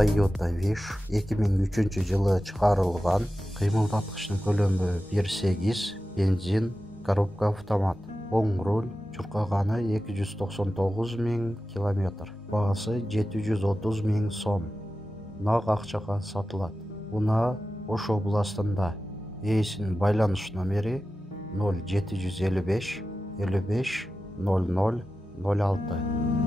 Toyota Wish 2003 жылы чыгарылган. Кыймылдаткычтын көлөмү 1.8, бензин, коробка автомат. Оң руль, чуркаганы 299 000 км. Багасы 730 000 сом. Нак акчага сатылат. Унаа Ош областында. Ээсинин байланыш номери 0755 55 00 06.